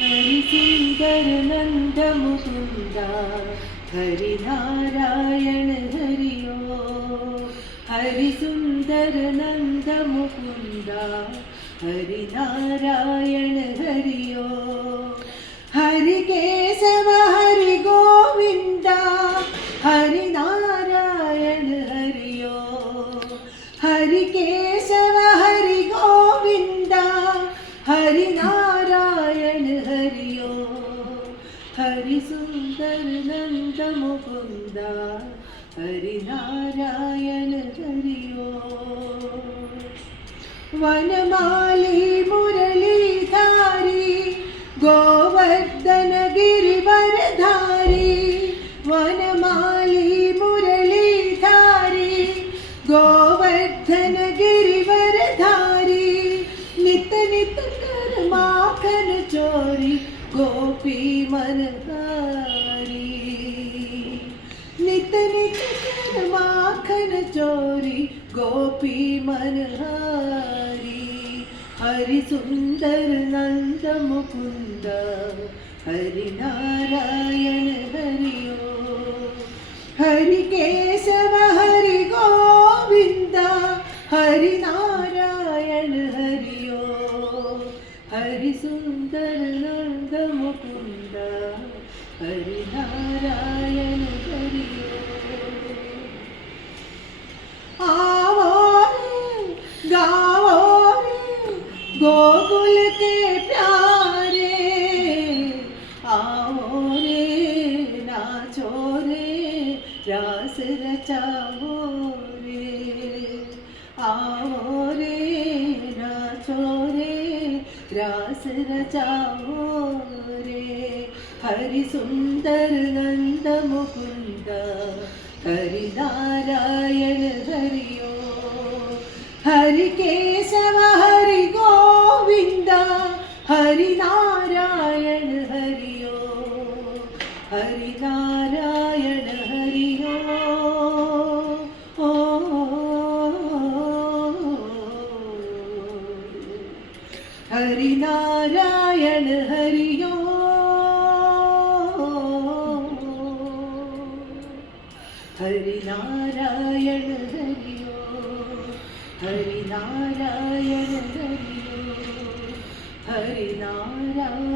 हरिसुन्दर नन्द मुकुन्द हरिनारायण हरियो हरिसुन्दर नन्द मुकुन्द हरिनारायण हरियो हरिकेशव हरि गोविन्द हरिनारायण हरियो हरिकेशव हरि गोविन्द हरिनारायण हरियो हरिसुन्दर नन्द मुकुन्द हरिनारायण हरियो वनमाली मुरलीधारी गोवर्धन गिरिवरधारी वनमाली मुरलीधारी गोवर्धन गिरिवरधारी नित नित कर माखन चोरी गोपी मनहारी नित नित कर माखन चोरी गोपी मनहारी हरिसुन्दर नन्द मुकुन्द हरिनारायण हरियो हरिकेशव हरि गोविन्द हरिनारायण हरियो हरिसुन्दर नन्द मुकुन्द हरिनारायण हरियो आवो गावो गोकुल के प्यारे आओ रे नाचो रे रास रचाओ रे आओ रे नाचो रे रास रचाओ रे हरिसुन्दर नन्द मुकुन्द हरिनारायण हरियो हरिकेशव हरि गोविन्द हरिनारायण हरियो हरिनारायण हरियो हरिनारायण हरियो हरिनारायण हरियो हरिनारायण हरियो हरिनारायण